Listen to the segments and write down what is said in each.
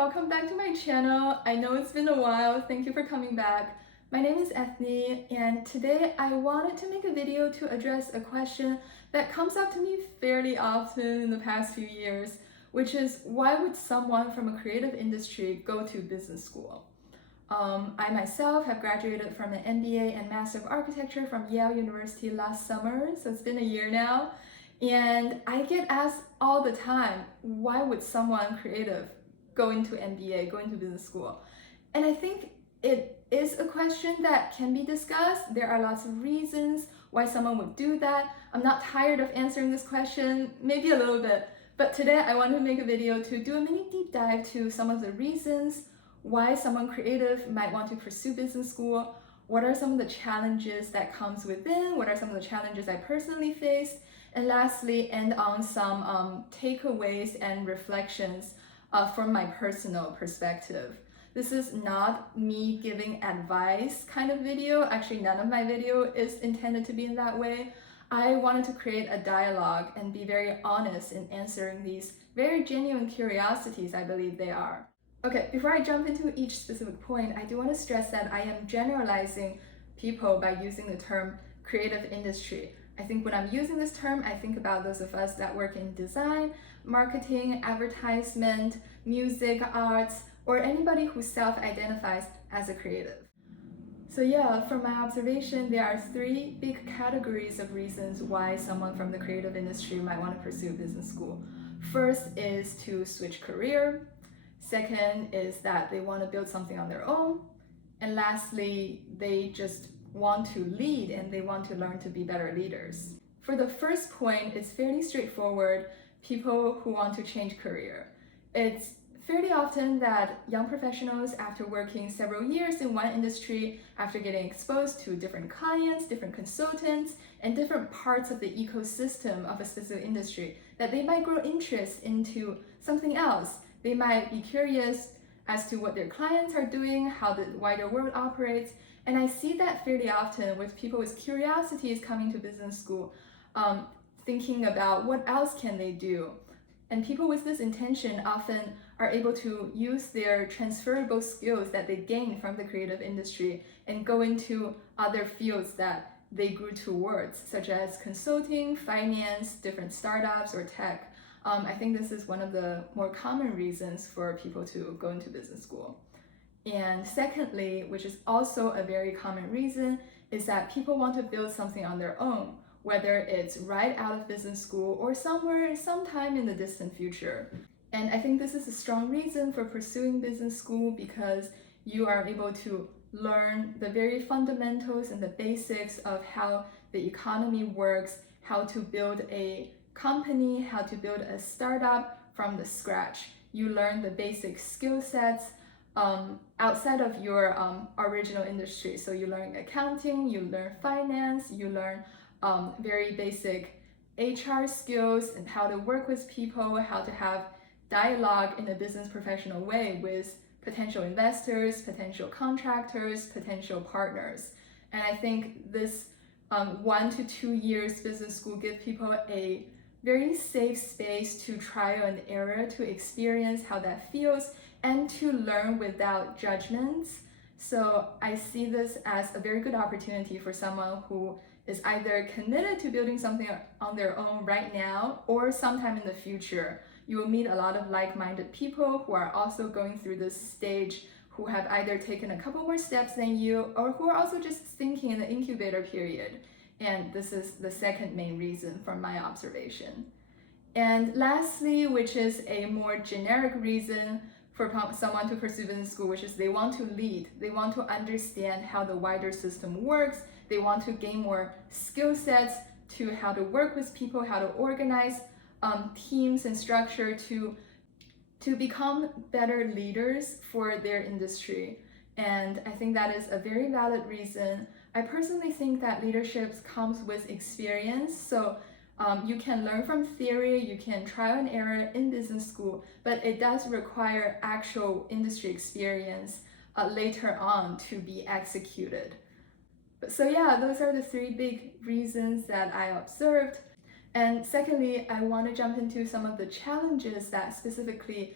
welcome back to my channel. I know it's been a while, thank you for coming back. My name is Ethne, and today I wanted to make a video to address a question that comes up to me fairly often in the past few years, which is why would someone from a creative industry go to business school? I myself have graduated from an MBA and Master of Architecture from Yale University last summer, so it's been a year now. And I get asked all the time, why would someone creative go into MBA, go into business school? And I think it is a question that can be discussed. There are lots of reasons why someone would do that. I'm not tired of answering this question, maybe a little bit, but today I want to make a video to do a mini deep dive to some of the reasons why someone creative might want to pursue business school. What are some of the challenges that comes within? What are some of the challenges I personally faced? And lastly, end on some takeaways and reflections from my personal perspective. This is not me giving advice kind of video. Actually, none of my video is intended to be in that way. I wanted to create a dialogue and be very honest in answering these very genuine curiosities I believe they are. Okay, before I jump into each specific point, I do want to stress that I am generalizing people by using the term creative industry. I think when I'm using this term, I think about those of us that work in design, marketing, advertisement, music, arts, or anybody who self-identifies as a creative. So yeah, from my observation, there are three big categories of reasons why someone from the creative industry might want to pursue business school. First is to switch career. Second is that they want to build something on their own. And lastly, they just want to lead and they want to learn to be better leaders. For the first point, it's fairly straightforward, people who want to change career. It's fairly often that young professionals, after working several years in one industry, after getting exposed to different clients, different consultants, and different parts of the ecosystem of a specific industry, that they might grow interest into something else. They might be curious as to what their clients are doing, how the wider world operates. And I see that fairly often with people with curiosities coming to business school, thinking about what else can they do. And people with this intention often are able to use their transferable skills that they gain from the creative industry and go into other fields that they grew towards, such as consulting, finance, different startups, or tech. I think this is one of the more common reasons for people to go into business school. And secondly, which is also a very common reason, is that people want to build something on their own, whether it's right out of business school or sometime in the distant future. And I think this is a strong reason for pursuing business school because you are able to learn the very fundamentals and the basics of how the economy works, how to build a company, how to build a startup from the scratch. You learn the basic skill sets outside of your original industry. So you learn accounting, you learn finance, you learn very basic HR skills and how to work with people, how to have dialogue in a business professional way with potential investors, potential contractors, potential partners. And I think this 1 to 2 years business school gives people a very safe space to trial and error, to experience how that feels, and to learn without judgments. So I see this as a very good opportunity for someone who is either committed to building something on their own right now or sometime in the future. You will meet a lot of like-minded people who are also going through this stage, who have either taken a couple more steps than you or who are also just thinking in the incubator period. And this is the second main reason from my observation. And lastly, which is a more generic reason for someone to pursue business school, which is they want to lead. They want to understand how the wider system works. They want to gain more skill sets to how to work with people, how to organize teams and structure to become better leaders for their industry. And I think that is a very valid reason. I personally think that leadership comes with experience. So you can learn from theory, you can trial and error in business school, but it does require actual industry experience later on to be executed. So yeah, those are the three big reasons that I observed. And secondly, I want to jump into some of the challenges that specifically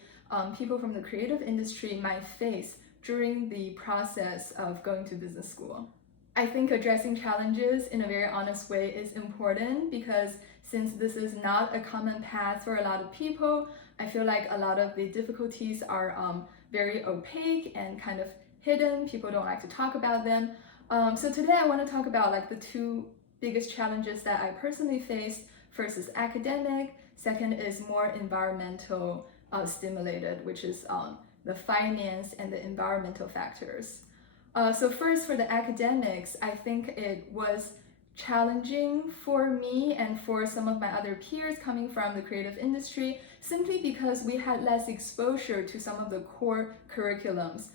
people from the creative industry might face during the process of going to business school. I think addressing challenges in a very honest way is important because since this is not a common path for a lot of people, I feel like a lot of the difficulties are very opaque and kind of hidden. People don't like to talk about them. So today I want to talk about like the two biggest challenges that I personally faced. First is academic, second is more environmental stimulated, which is the finance and the environmental factors. So first for the academics, I think it was challenging for me and for some of my other peers coming from the creative industry simply because we had less exposure to some of the core curriculums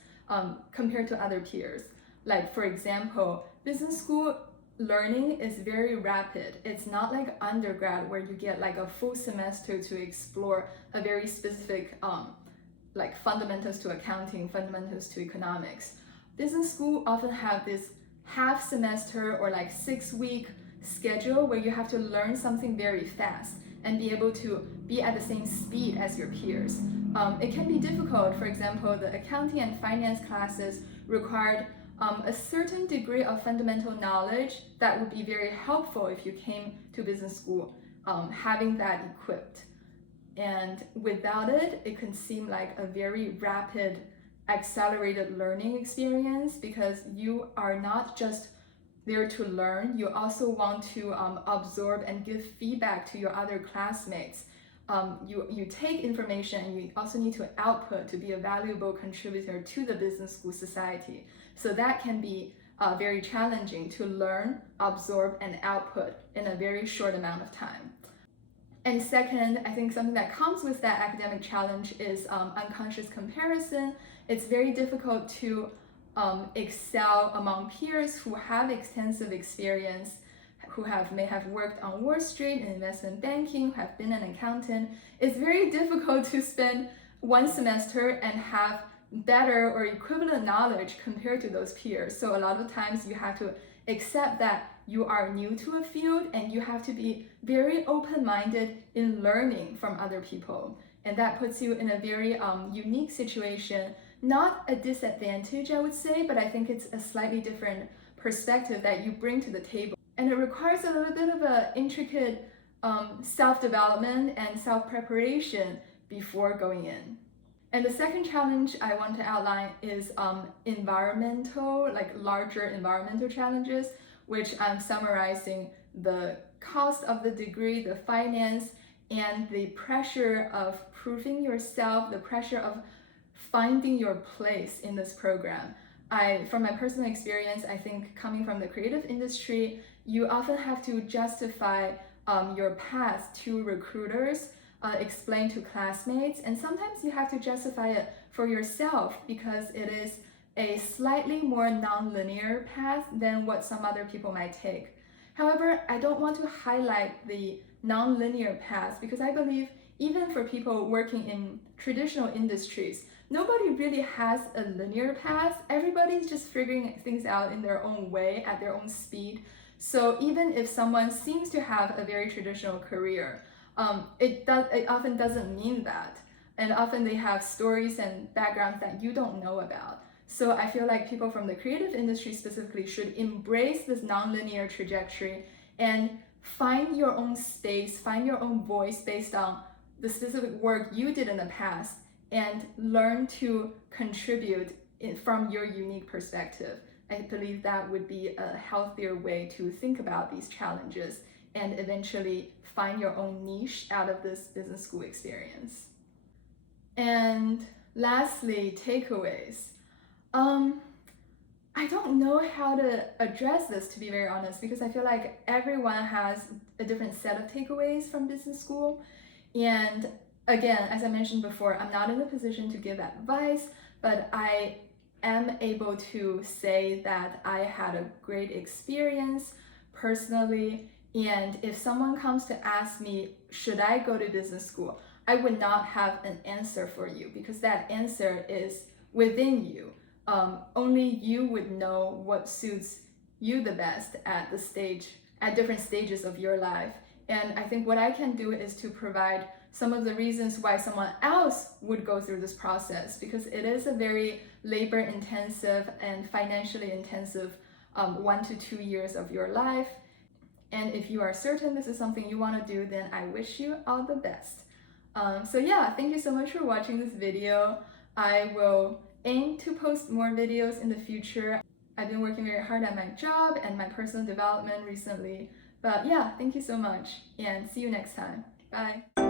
compared to other peers. Like for example, business school learning is very rapid. It's not like undergrad where you get like a full semester to explore a very specific like fundamentals to accounting, fundamentals to economics. Business school often have this half semester or like 6-week schedule where you have to learn something very fast and be able to be at the same speed as your peers. It can be difficult. For example, the accounting and finance classes required a certain degree of fundamental knowledge that would be very helpful if you came to business school having that equipped. And without it, it can seem like a very rapid accelerated learning experience because you are not just there to learn, you also want to absorb and give feedback to your other classmates. You take information and you also need to output to be a valuable contributor to the business school society. So that can be very challenging to learn, absorb, and output in a very short amount of time. And second, I think something that comes with that academic challenge is unconscious comparison. It's very difficult to excel among peers who have extensive experience, who may have worked on Wall Street in investment banking, who have been an accountant. It's very difficult to spend one semester and have better or equivalent knowledge compared to those peers. So a lot of times you have to accept that you are new to a field and you have to be very open-minded in learning from other people. And that puts you in a very unique situation, not a disadvantage, I would say, but I think it's a slightly different perspective that you bring to the table. And it requires a little bit of an intricate self-development and self-preparation before going in. And the second challenge I want to outline is environmental, like larger environmental challenges, which I'm summarizing the cost of the degree, the finance, and the pressure of proving yourself, the pressure of finding your place in this program. From my personal experience, I think coming from the creative industry, you often have to justify your path to recruiters, explain to classmates, and sometimes you have to justify it for yourself because it is a slightly more nonlinear path than what some other people might take. However, I don't want to highlight the nonlinear path because I believe even for people working in traditional industries, nobody really has a linear path. Everybody's just figuring things out in their own way, at their own speed. So even if someone seems to have a very traditional career, it often doesn't mean that. And often they have stories and backgrounds that you don't know about. So I feel like people from the creative industry specifically should embrace this nonlinear trajectory and find your own space, find your own voice based on the specific work you did in the past, and learn to contribute from your unique perspective. I believe that would be a healthier way to think about these challenges and eventually find your own niche out of this business school experience. And lastly, takeaways. I don't know how to address this, to be very honest, because I feel like everyone has a different set of takeaways from business school. And again, as I mentioned before, I'm not in a position to give advice, but I am able to say that I had a great experience personally. And if someone comes to ask me, should I go to business school? I would not have an answer for you because that answer is within you. Only you would know what suits you the best at different stages of your life. And I think what I can do is to provide some of the reasons why someone else would go through this process, because it is a very labor intensive and financially intensive 1 to 2 years of your life. And if you are certain this is something you want to do, then I wish you all the best. So yeah, thank you so much for watching this video. I will aim to post more videos in the future. I've been working very hard at my job and my personal development recently. But yeah, thank you so much and see you next time. Bye.